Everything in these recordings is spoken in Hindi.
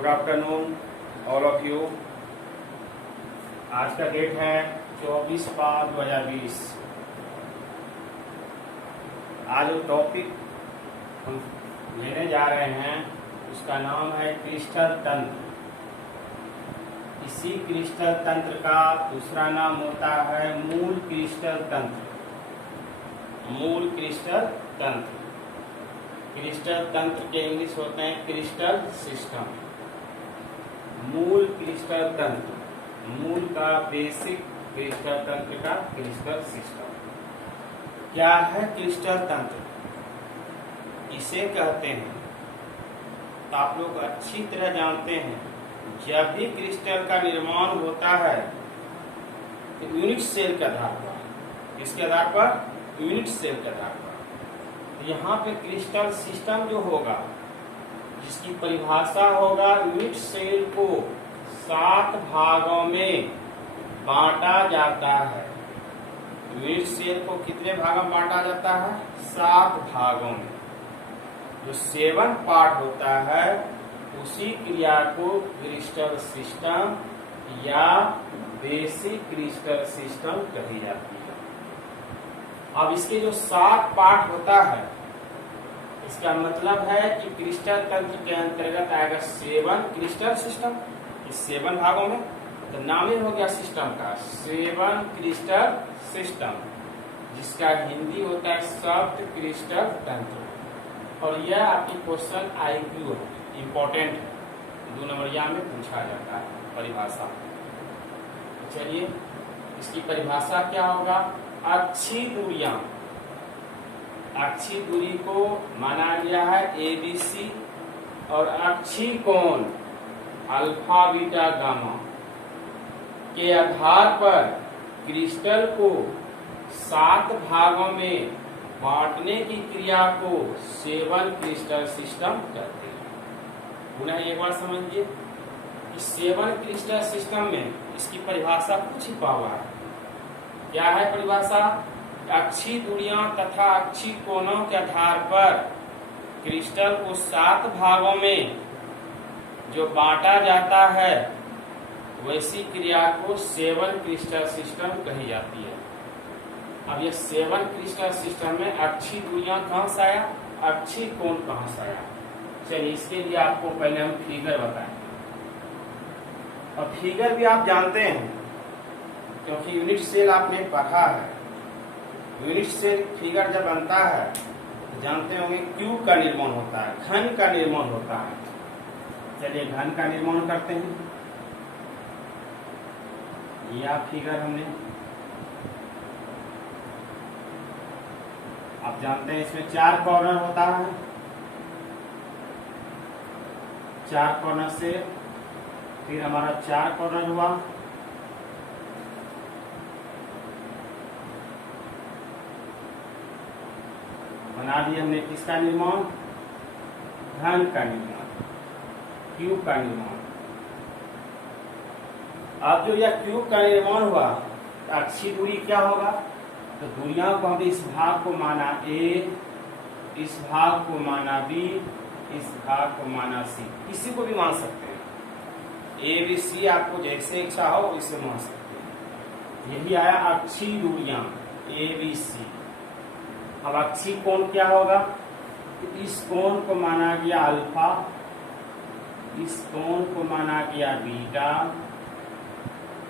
Good afternoon all of you. आज का डेट है 24/5/2020। आज जो टॉपिक हम लेने जा रहे हैं उसका नाम है क्रिस्टल तंत्र। इसी क्रिस्टल तंत्र का दूसरा नाम होता है मूल क्रिस्टल तंत्र। मूल क्रिस्टल तंत्र, क्रिस्टल तंत्र के इंग्लिश होते हैं क्रिस्टल सिस्टम। मूल क्रिस्टल तंत्र, मूल का बेसिक, क्रिस्टल तंत्र का क्रिस्टल सिस्टम। क्या है क्रिस्टल तंत्र? इसे कहते हैं, तो आप लोग अच्छी तरह जानते हैं, जब भी क्रिस्टल का निर्माण होता है तो यूनिट सेल के आधार पर, इसके आधार पर यूनिट सेल के आधार पर। यहाँ पे क्रिस्टल सिस्टम जो होगा, जिसकी परिभाषा होगा यूनिट सेल को 7 भागों में बांटा जाता है। यूनिट सेल को कितने भागों में बांटा जाता है? 7 भागों में। जो 7 पार्ट होता है उसी क्रिया को क्रिस्टल सिस्टम या बेसिक क्रिस्टल सिस्टम कही जाती है। अब इसके जो 7 पार्ट होता है, इसका मतलब है कि क्रिस्टल तंत्र के अंतर्गत आएगा 7 क्रिस्टल सिस्टम। इस 7 भागों में तो नाम ही हो गया सिस्टम का 7 क्रिस्टल सिस्टम, जिसका हिंदी होता है शब्द क्रिस्टल तंत्र। और यह आपकी क्वेश्चन IQ है, इम्पोर्टेंट है, 2 नंबरिया में पूछा जाता है परिभाषा। चलिए, इसकी परिभाषा क्या होगा? अक्षीय दूरियां, अक्षीय दूरी को माना गया है ABC और अक्षीय कोण अल्फा बीटा गामा के आधार पर क्रिस्टल को 7 भागों में बांटने की क्रिया को 7 क्रिस्टल सिस्टम कहते हैं। पुनः एक बार समझिए कि 7 क्रिस्टल सिस्टम में इसकी परिभाषा कुछ छिपा हुआ है। क्या है परिभाषा? अक्षीय दूरियां तथा अक्षीय कोणों के आधार पर क्रिस्टल को 7 भागों में जो बांटा जाता है, वैसी क्रिया को 7 क्रिस्टल सिस्टम कही जाती है। अब ये 7 क्रिस्टल सिस्टम में अक्षीय दूरियां कहाँ से आया, अक्षीय कोण कहाँ से आया? चलिए, इसके लिए आपको पहले हम फिगर बताएं। और फिगर भी आप जानते हैं, क्योंकि यूनिट सेल आपने पढ़ा है। यूनिट सेल फिगर जब बनता है तो जानते होंगे क्यूब का निर्माण होता है, घन का निर्माण होता है। चलिए, घन का निर्माण करते हैं। यह फिगर हमने, आप जानते हैं इसमें 4 कॉर्नर होता है। 4 कॉर्नर से फिर हमारा 4 कॉर्नर हुआ, बना दिया हमने किसका निर्माण? घन का निर्माण, क्यूब का निर्माण। अब जो यह क्यूब का निर्माण हुआ, अक्षीय दूरी क्या होगा? तो दूरियां को हमने इस भाग को माना A, इस भाग को माना B, इस भाग को माना C। किसी को भी मान सकते हैं, ABC आपको जैसे इच्छा हो इसे मान सकते हैं। यही आया अक्षीय दूरियां ABC। अब अक्षीय कोण क्या होगा? इस कोण को माना गया अल्फा, इस कोण को माना गया बीटा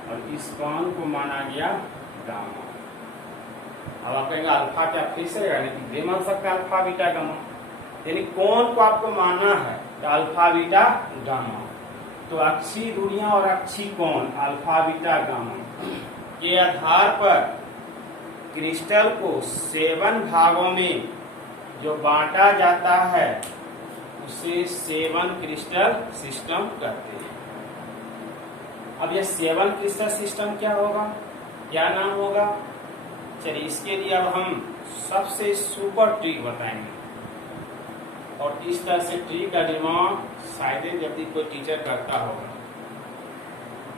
और इस कोण को माना गया गामा। अब आप कहेंगे अल्फा क्या फिर से नहीं मान सकते अल्फा बीटा गामा, यानी कोण को आपको मानना है तो अल्फा बीटा गामा। तो अक्षीय दूरियां और अक्षीय कोण अल्फा बीटा गामा के आधार पर क्रिस्टल को 7 भागों में जो बांटा जाता है उसे 7 क्रिस्टल सिस्टम कहते हैं। अब यह 7 क्रिस्टल सिस्टम क्या होगा, क्या नाम होगा? चलिए, इसके लिए अब हम सबसे सुपर ट्रिक बताएंगे। और इस तरह से ट्रिक का निर्माण शायद जब भी कोई टीचर करता होगा।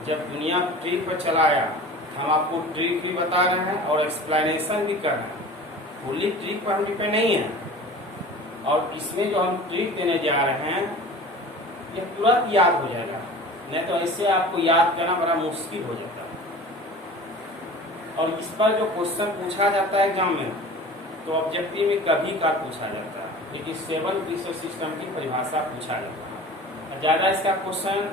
जब दुनिया ट्रिक पर चलाया, हम आपको ट्रिक भी बता रहे हैं और एक्सप्लेनेशन भी कर रहे हैं। फुल्ली ट्रिक पर हम डिपेंड नहीं है। और इसमें जो हम ट्रिक देने जा रहे हैं ये तुरंत याद हो जाएगा, नहीं तो ऐसे आपको याद करना बड़ा मुश्किल हो जाता है। और इस पर जो क्वेश्चन पूछा जाता है एग्जाम में, तो ऑब्जेक्टिव में कभी का पूछा जाता है, लेकिन 7 क्रिस्टल सिस्टम की परिभाषा पूछा जाता है। ज़्यादा इसका क्वेश्चन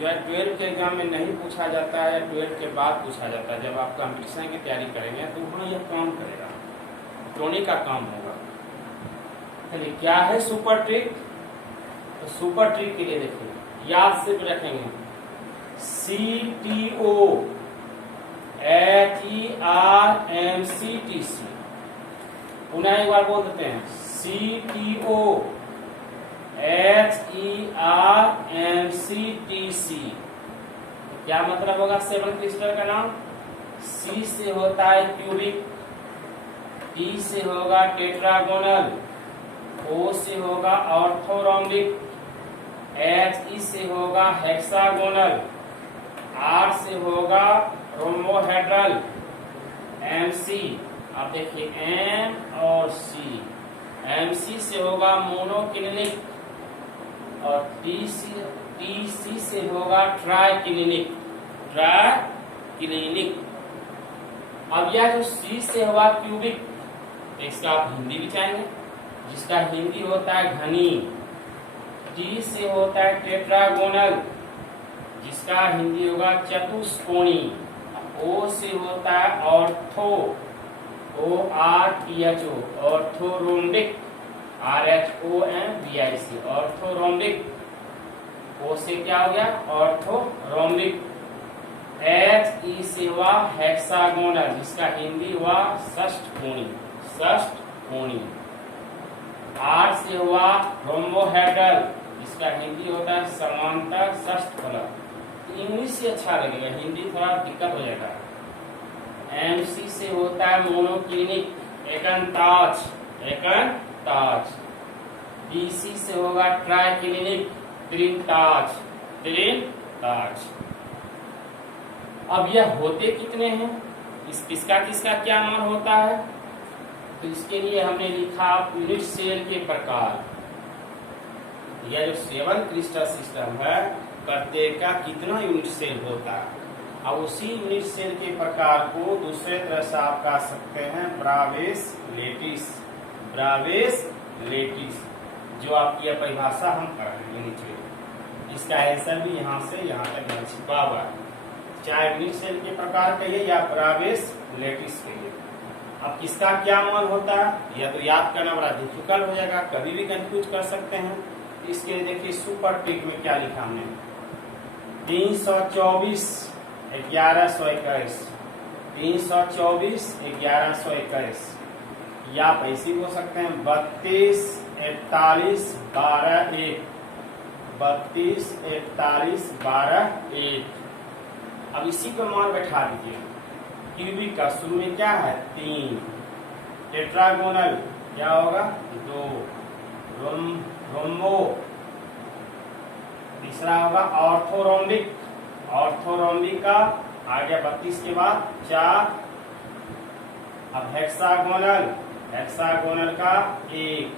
जो है 12 के एग्जाम में नहीं पूछा जाता है, 12 के बाद पूछा जाता है। जब आप कंपटीशन की तैयारी करेंगे तो वहाँ यह काम करेगा, टोनी का काम होगा। चलिए क्या है सुपर ट्रिक, तो सुपर ट्रिक के लिए देखिए याद सिर्फ रखेंगे CTO HERMCTC, पुनः एक बार बोल देते हैं CTO HERMCTC। क्या मतलब होगा 7 क्रिस्टल का नाम? C से होता है क्यूबिक, T से होगा टेट्रागोनल, O से होगा ऑर्थोरोम्बिक, He से होगा हेक्सागोनल, R से होगा रोम्बोहेड्रल, MC आप देखिए M और C, MC से होगा मोनोक्लिनिक और TC से होगा ट्राइक्लिनिक, अब यह जो C से होगा क्यूबिक, इसका आप हिंदी भी चाहेंगे, जिसका हिंदी होता है घनी। T से होता है टेट्रागोनल, जिसका हिंदी होगा चतुष्कोणी। O से होता है ortho, ORTHO orthorhombic, RHOMBIC orthorhombic. O से क्या हो गया? ऑर्थोरोम्बिक। HE से हुआ हेक्सागोनल, जिसका हिंदी हुआ षष्ठकोणी। R से हुआ रोम्बोहेड्रल, जिसका हिंदी होता है समांतर षष्ठफलक। इंग्लिश से अच्छा लगेगा, हिंदी थोड़ा दिक्कत हो जाएगा। MC से होता है मोनोक्लिनिक, एकंताज। DC से होगा ट्राइक्लिनिक, त्रिंताज। अब यह होते कितने हैं, किसका क्या मान होता है, तो इसके लिए हमने लिखा यूनिट सेल के प्रकार। यह जो 7 क्रिस्टल सिस्टम है, प्रत्येक का कितना यूनिट सेल होता है। अब उसी यूनिट सेल के प्रकार को दूसरे तरह से आप कह सकते हैं ब्रावेस लेटिस, जो आपकी यह परिभाषा हम कर रहे हैं नीचे। इसका आंसर भी यहाँ से यहाँ तक छिपा हुआ है, चाहे यूनिट सेल के प्रकार कहिए या ब्रावेस लेटिस कहिए। अब किसका क्या मान होता है, यह तो याद करना बड़ा डिफिकल्ट हो जाएगा, कभी भी कंफ्यूज कर सकते हैं। इसके लिए देखिए सुपर ट्रिक में क्या लिखा हमने, 324 1121, 324 1121, या आप ऐसे बोल सकते हैं 32 41 12 1, 32 41 12 1। अब इसी को मान बैठा दीजिए। क्यूबिक का शुरू में क्या है 3, टेट्रागोनल क्या होगा 2, रोम्बो तीसरा होगा ऑर्थोरोम्बिक का आ गया 32 के बाद 4। अब हेक्सागोनल का 1,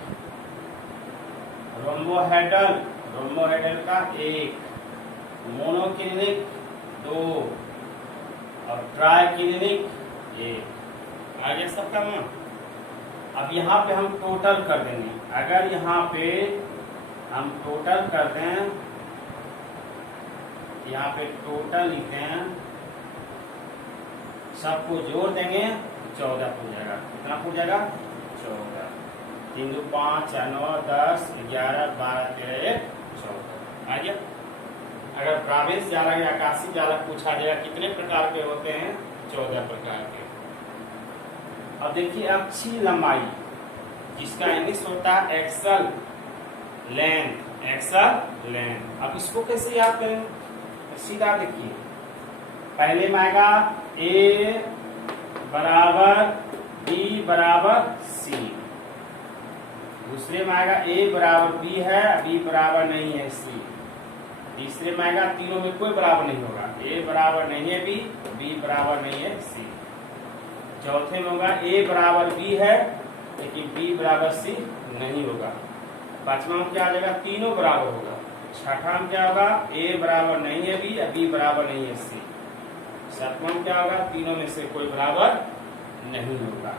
रोम्बोहेड्रल का 1, मोनोक्लिनिक 2 और ट्राइक्लिनिक 1। आगे सबका मान। अब यहाँ पे हम टोटल कर देंगे। अगर यहाँ पे हम टोटल कर दें, यहाँ पे टोटल लिखते हैं, सबको जोड़ देंगे 14 हो जाएगा। कितना हो जाएगा 14। 3 2 5 4 9 10 11 12 13 14। आगे अगर प्रावेश जालक या आकाशीय जालक पूछा जाएगा कितने प्रकार के होते हैं, 14 प्रकार के। अब देखिए अक्षीय लंबाई, जिसका इंग्लिश होता है एक्सल लेंथ। अब इसको कैसे याद करें, सीधा देखिए, पहले में आएगा A बराबर B बराबर C, दूसरे में आएगा A बराबर B है, B बराबर नहीं है C, तीसरे में आएगा तीनों में कोई बराबर नहीं होगा, A बराबर नहीं है B बराबर नहीं है C, चौथे में होगा A बराबर B है लेकिन B बराबर C नहीं होगा, पांचवा में क्या आ जाएगा तीनों बराबर होगा, छठा में क्या होगा, ए बराबर नहीं है बी, बी बराबर नहीं है सी। सातवां में क्या होगा, तीनों में से कोई बराबर नहीं होगा।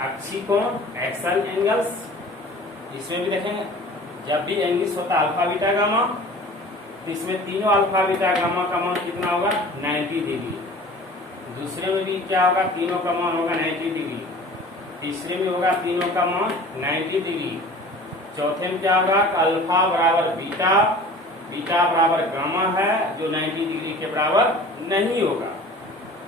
अक्षी कोण एक्सल एंगल्स, इसमें भी देखेंगे जब भी एंगल्स होता है अल्फा बीटा गामा, तो इसमें तीनों अल्फा बीटा गामा का मान कितना होगा, 90 डिग्री। दूसरे में भी क्या होगा, तीनों का मान होगा 90 डिग्री। तीसरे में होगा तीनों का मान 90 डिग्री। चौथे में क्या होगा, अल्फा बराबर बीटा, बीटा बराबर गामा है जो 90 डिग्री के बराबर नहीं होगा।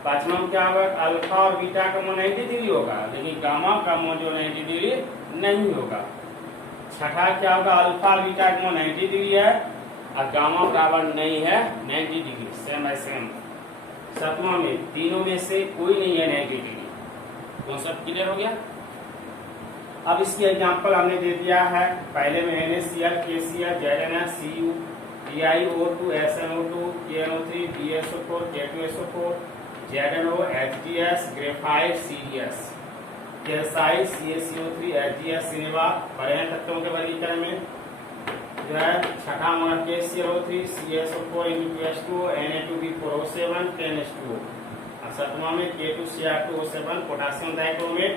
पांचवा में क्या होगा, अल्फा और बीटा का मान 90 डिग्री होगा लेकिन गामा का मान जो 90 डिग्री नहीं होगा। छठा क्या होगा, अल्फा और बीटा का मान 90 डिग्री है और गामा बराबर नहीं है 90 डिग्री, सेम है सेम। सातवां में तीनों में से कोई नहीं है 90 डिग्री। कॉन्सेप्ट क्लियर हो गया। अब इसकी एग्जांपल हमने दे दिया है, पहले में NaCl, KCl, ZnS, Cu, TiO2, SnO2, KNO3, BSO4, K2SO4, ZnO, HDS, graphite, CDS, calcite, CaCO3, HDS, सिनेवा, पर्यायन तत्वों के वर्गीकरण में जो है छठा हमारा KClO3, CSO4 2H2O, Na2B4O7, 10H2O। सातवां में K2Cr2O7, potassium dichromate,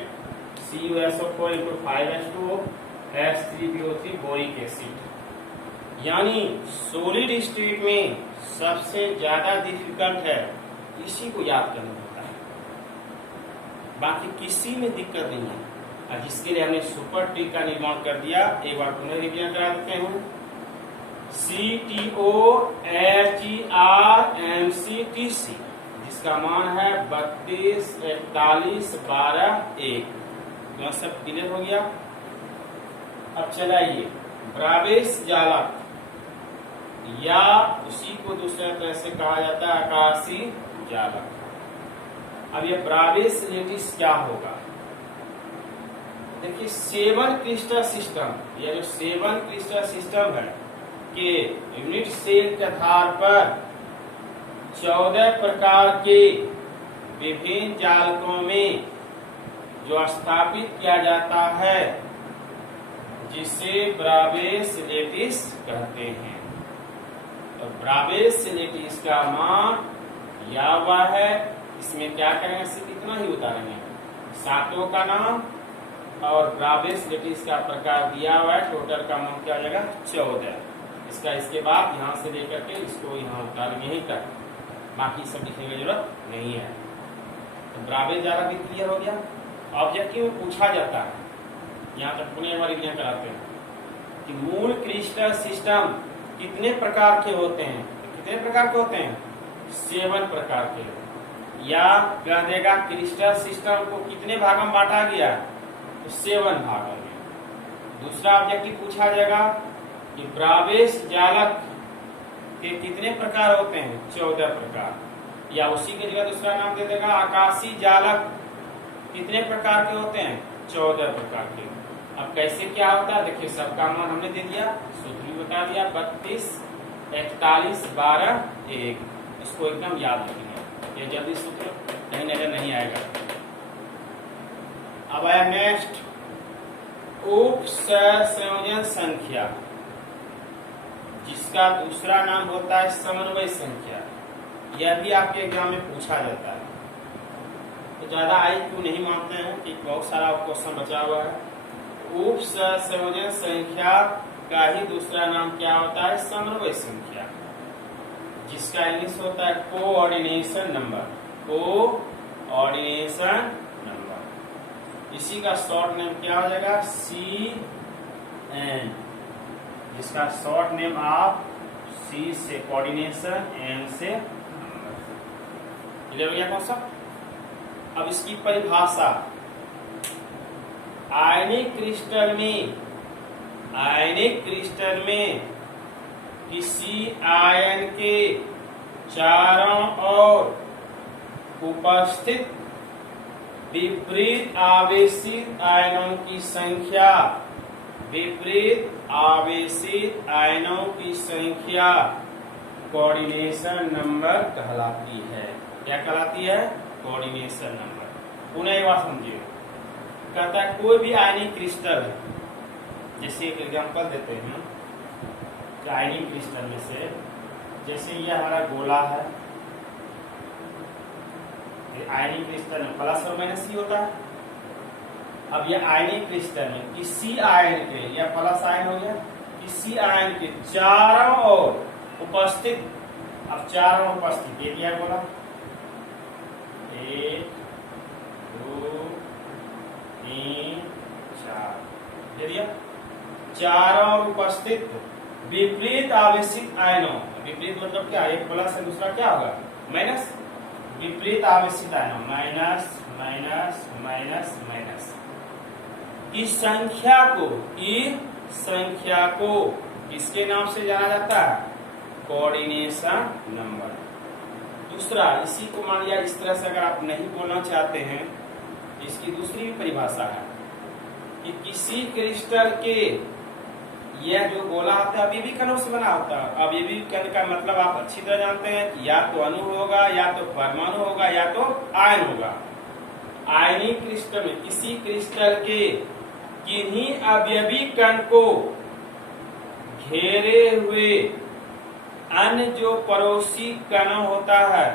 CuSO4 5H2O, H3PO3, boric acid. यानी सॉलिड स्टेट में सबसे ज्यादा डिफिकल्ट है, इसी को याद करना होता है, बाकी किसी में दिक्कत नहीं है। और जिसके लिए हमने सुपर ट्री का निर्माण कर दिया, एक बार पुनः रिवीजन करा देते हैं। CTOHERMCTC जिसका मान है 32, 41, 12, 1। तो सब क्लियर हो गया। अब चलाइए, ब्रावेस जालक या उसी को दूसरे तरह से कहा जाता है आकाशीय जालक। अब ये ब्रावेस लेटिस क्या होगा, देखिए 7 क्रिस्टल सिस्टम, यह जो 7 क्रिस्टल सिस्टम है के यूनिट सेल के आधार पर 14 प्रकार के विभिन्न जालकों में जो स्थापित किया जाता है जिसे ब्रावेस लेटिस कहते हैं। तो ब्रावेस लेटिस का मान या हुआ है, इसमें क्या करेंगे, सिर्फ इतना ही उतारेंगे, सातों का नाम और ब्रावेस लेटिस का प्रकार दिया हुआ है, टोटल का मान क्या हो जाएगा 14। इसका इसके बाद यहाँ से लेकर के इसको यहाँ उतारेंगे ही तक, बाकी सब लिखने की जरूरत नहीं है। तो ब्रावेस जालक भी क्लियर हो गया। ऑब्जेक्टिव में पूछा जाता है, यहाँ तक पुनः हमारे रिवीजन कराते हैं कि मूल क्रिस्टल सिस्टम कितने प्रकार के होते हैं, कितने प्रकार के होते हैं, 7 प्रकार के। या कह देगा क्रिस्टल सिस्टम को कितने भागों में बांटा गया, तो 7 भागों में। दूसरा ऑब्जेक्टिव पूछा जाएगा कि ब्रावेस जालक के कितने प्रकार होते हैं, 14 प्रकार। या उसी के जगह दूसरा नाम दे देगा आकाशीय जालक कितने प्रकार के होते हैं, 14 प्रकार के। अब कैसे क्या होता है, देखिए सबका मान हमने दे दिया, सूत्र भी बता दिया, 32, 41, 12, 1। इसको एकदम याद रखना, ये जल्दी सूत्र कहीं नजर नहीं आएगा। अब आया नेक्स्ट, उप सहसंयोजन संख्या, जिसका दूसरा नाम होता है समन्वय संख्या। यह भी आपके एग्जाम में पूछा जाता है, तो ज्यादा IQ नहीं मानते हैं कि बहुत सारा क्वेश्चन बचा हुआ है। उप सहसंयोजन संख्या का ही दूसरा नाम क्या होता है, समन्वय संख्या, जिसका इंग्लिश होता है कोऑर्डिनेशन नंबर, कोऑर्डिनेशन नंबर। इसी का शॉर्ट नेम क्या हो जाएगा, CN, जिसका शॉर्ट नेम आप C से कोऑर्डिनेशन, N से नंबर। क्लियर हो गया कौन सा। अब इसकी परिभाषा, आयनिक क्रिस्टल में किसी आयन के चारों ओर उपस्थित विपरीत आवेशित आयनों की संख्या, विपरीत आवेशित आयनों की संख्या कोऑर्डिनेशन नंबर कहलाती है। क्या कहलाती है, कोऑर्डिनेशन नंबर। पुनः एक बात समझिए, कहता है कोई भी आयनिक क्रिस्टल, जैसे एक एग्जांपल देते हैं, आयनिक क्रिस्टल में से, जैसे ये हमारा गोला है, आयनिक क्रिस्टल में प्लस और माइनस ही होता है। अब ये आयनिक क्रिस्टल में किसी आयन के, या प्लस आयन हो गया, किसी आयन के चारों ओर उपस्थित, अब चारों ओर उपस्थित ये दिया बोला 1 2 3 4, दे दिया। चारों ओर उपस्थित विपरीत आवेशित आयनों, विपरीत मतलब क्या, एक प्लस है दूसरा क्या होगा माइनस, विपरीत आवेशित आयनों माइनस माइनस माइनस माइनस की संख्या को किसके नाम से जाना जाता है, कोऑर्डिनेशन नंबर। दूसरा, इसी को मान लिया इस तरह से अगर आप नहीं बोलना चाहते हैं, इसकी दूसरी भी परिभाषा है कि किसी क्रिस्टल के, यह जो गोला होता है अभी कणों से बना होता है। अब ये भी कण का मतलब आप अच्छी तरह जानते हैं कि या तो अणु होगा, या तो परमाणु होगा, या तो आयन होगा। आयनिक क्रिस्टल में किसी क्रिस्टल के किन्हीं अवयवी कण को घेरे हुए अन्य जो पड़ोसी कण होता है,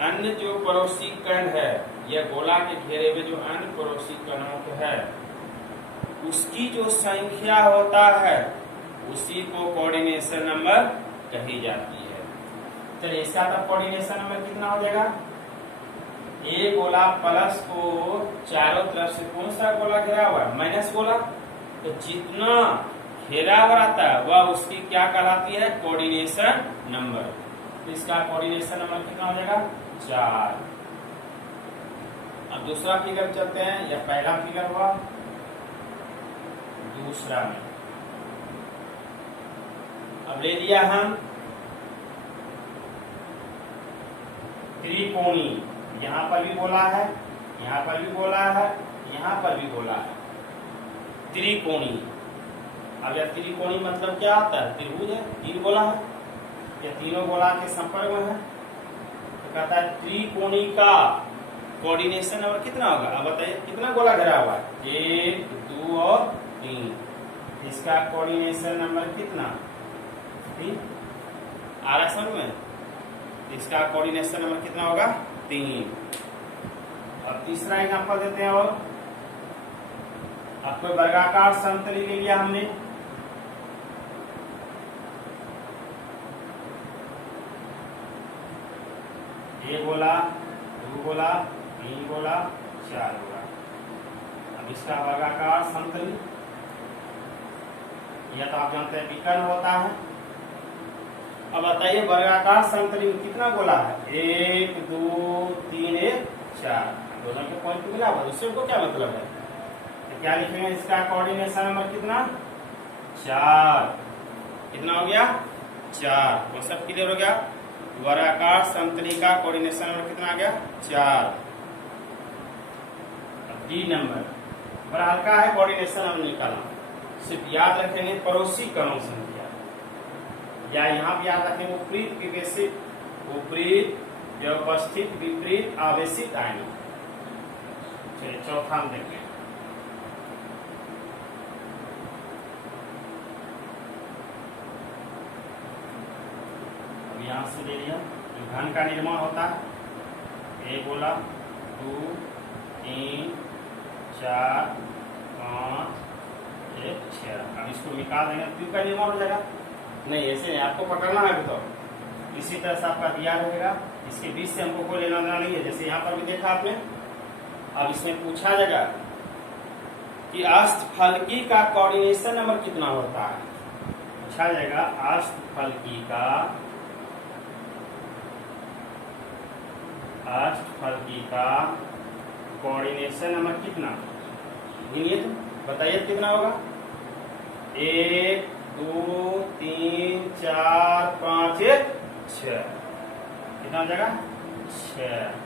अन्य जो पड़ोसी कण है, यह गोला के घेरे हुए जो अन्य पड़ोसी कणों को है, उसकी जो संख्या होता है उसी को कोऑर्डिनेशन नंबर कही जाती है। चलिए इसका तब कोऑर्डिनेशन नंबर कितना हो जाएगा, ये गोला प्लस को चारों तरफ से कौन सा गोला घेरा हुआ है, माइनस गोला, तो जितना घेरा हुआ रहता है वह उसकी क्या कहलाती है, कोऑर्डिनेशन नंबर। तो इसका कोऑर्डिनेशन नंबर कितना हो जाएगा 4। अब दूसरा फिगर चलते हैं, यह पहला फिगर हुआ, दूसरा में अब ले लिया हम त्रिकोणी, यहां पर भी बोला है, यहां पर भी बोला है, यहां पर भी बोला है, त्रिकोणी। अब यह त्रिकोणी मतलब क्या आता है, त्रिभुज है, 3 गोला है, या तीनों गोला के संपर्क में है, तो कहता है त्रिकोणी का कोऑर्डिनेशन नंबर कितना होगा। अब बताइए कितना गोला घेरा हुआ है, 1 2 और 3, इसका कोऑर्डिनेशन नंबर कितना 3 आ रहा समझ में, इसका कोऑर्डिनेशन नंबर कितना होगा 3। अब तीसरा एग्जांपल देते हैं, और आपको वर्गाकार समतली ले लिया हमने, एक गोला, 2 गोला, 3 गोला, 4 गोला। अब इसका वर्गाकार समतली, यह तो आप जानते हैं विकर्ण होता है। अब बताइए वर्गाकार समतली में कितना गोला है, 1 2 3 1 4, दोनों के पॉइंट मिला हुआ, दूसरे को क्या मतलब है, तो क्या लिखेंगे, इसका कोऑर्डिनेशन नंबर कितना 4, कितना हो गया 4, वो सब क्लियर हो गया। वर्गाकार समतली का कोऑर्डिनेशन नंबर कितना आ गया 4। अब डी नंबर बड़ा हल्का है, कोऑर्डिनेशन नंबर निकालना, सिर्फ याद रखेंगे पड़ोसी कणों संख्या, या यहाँ भी याद रखेंगे विपरीत विवेशित, विपरीत व्यवस्थित विपरीत आवेशित आयनों। चलिए चौथा हम देखें, अब यहाँ से ले लिया, घन का निर्माण होता है, 1 गोला 2 3 4 5 1 6। अब इसको निकाल देंगे, क्यों का निर्माण हो जाएगा, नहीं ऐसे नहीं, आपको पकड़ना है तो इसी तरह से आपका दिया रहेगा, इसके बीच से हमको कोई लेना देना नहीं है, जैसे यहाँ पर भी देखा आपने। अब इसमें पूछा जाएगा कि अष्टफलकी का कोऑर्डिनेशन नंबर कितना होता है, पूछा जाएगा अष्टफलकी का कोऑर्डिनेशन नंबर कितना, गिनिए तो बताइए कितना होगा, 1 2 3 4 5 1 6, कितना हो जाएगा 6।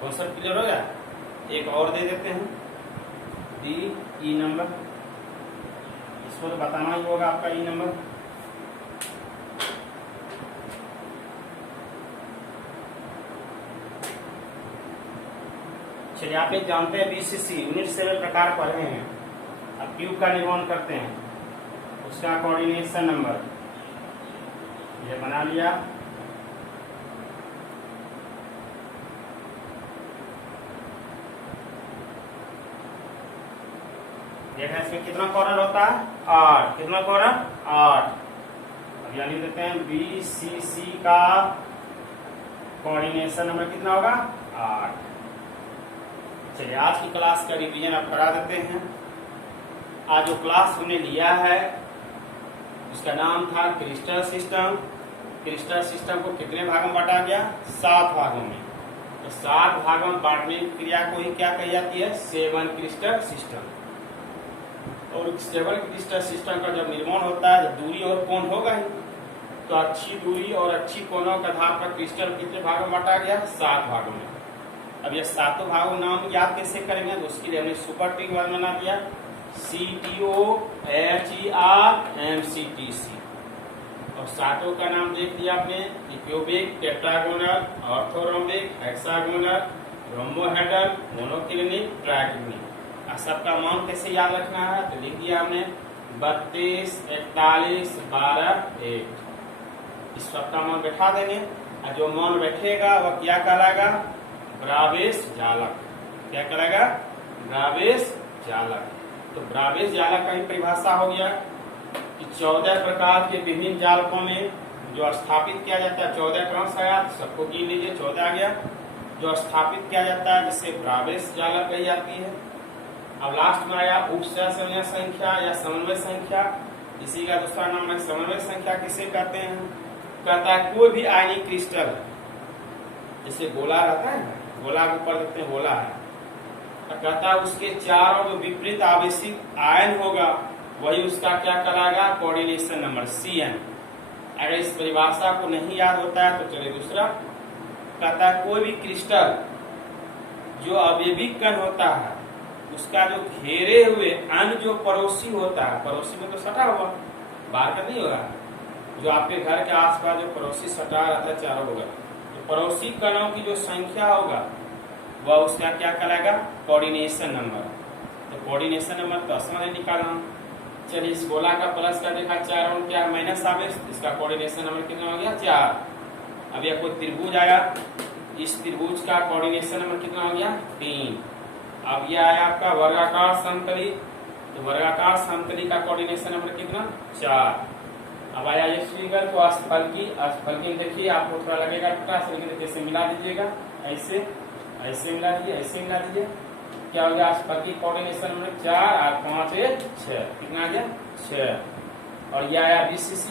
कॉन्सेप्ट क्लियर हो गया। एक और दे देते हैं डी ई नंबर, इसको तो बताना ही होगा आपका ई नंबर। चलिए आप एक जानते हैं बीसीसी यूनिट 7 प्रकार पढ़े हैं। अब क्यूब का निर्माण करते हैं, उसका कोऑर्डिनेशन नंबर ये बना लिया। देखा इसमें कितना कॉर्नर होता है 8, कितना कॉर्नर 8। अब यानी देते हैं BCC का कोऑर्डिनेशन नंबर कितना होगा 8। चलिए आज की क्लास का रिवीजन अब करा देते हैं। आज जो क्लास हमने लिया है उसका नाम था क्रिस्टल सिस्टम। क्रिस्टल सिस्टम को कितने भागों में बांटा गया 7 भागों में। तो 7 भागों में बांटने की क्रिया को ही क्या कही जाती है 7 क्रिस्टल सिस्टम। और 7 क्रिस्टल सिस्टम का जब निर्माण होता है तो दूरी और कोण होगा ही। तो अच्छी दूरी और अच्छी कोणों के आधार पर क्रिस्टल कितने भागों में बांटा गया 7 भागों में। अब ये 7 भागों नाम याद कैसे करेंगे तो उसके लिए हमने सुपर ट्रिक बना दिया CTOHERMCTC। और 7 का नाम देख लिया आपने cubic, tetragonal, orthorhombic, hexagonal, rhombohedral, monoclinic, triclinic. सबका मान कैसे याद रखना है तो लिख दिया हमने 32, 41, 12, 1। इस सबका मान बैठा देंगे और जो मान बैठेगा वह क्या कहलाएगा ब्रावेस जालक। क्या कहलाएगा ब्रावेस जालक। तो ब्रावेस जालक का ही परिभाषा हो गया कि 14 प्रकार के विभिन्न जालकों में जो स्थापित किया जाता है 14 क्रम से आया सबको गिन लीजिए 14 आ गया जो स्थापित किया जाता है जिससे ब्रावेस जालक कही जाती है। अब लास्ट में आया उपसहसमय संख्या या समन्वय संख्या। इसी का दूसरा नाम है समन्वय संख्या। किसे कहते हैं कहता है कोई भी आयनिक क्रिस्टल जैसे गोला रहता है गोला के ऊपर देखते हैं गोला है तो कहता है उसके चारों जो विपरीत आवेशित आयन होगा वही उसका क्या कहलाएगा कोऑर्डिनेशन नंबर CN। अगर इस परिभाषा को नहीं याद होता है तो चलिए दूसरा कहता है कोई भी क्रिस्टल जो अवयविक कण होता है उसका जो घेरे हुए अन्य जो पड़ोसी होता है पड़ोसी में तो सटा हुआ बाहर का नहीं होगा जो आपके घर के आसपास जो पड़ोसी सटा रहता है चारों होगा तो पड़ोसी कणों की जो संख्या होगा वह उसका क्या कहलाएगा कोऑर्डिनेशन नंबर। तो कोऑर्डिनेशन नंबर तो समझ निकालना। चलिए इस गोला का प्लस का देखा 4 और क्या माइनस आवेश इसका कोऑर्डिनेशन नंबर कितना हो गया 4। अब यह कोई त्रिभुज आया इस त्रिभुज का कोऑर्डिनेशन नंबर कितना हो गया 3। अब यह आया आपका वर्गाकार समतली तो वर्गाकार समतली का कोऑर्डिनेशन नंबर कितना 4। अब आया ये फिगर तो अस्फलकी देखिए आपको थोड़ा लगेगा टुकड़ा से लेकिन जैसे मिला दीजिएगा ऐसे ऐसे मिला दीजिए ऐसे मिला दीजिए क्या हो गया अस्फलकी कोऑर्डिनेशन नंबर 4 और 5 6 कितना आ गया 6। और यह आया BCC।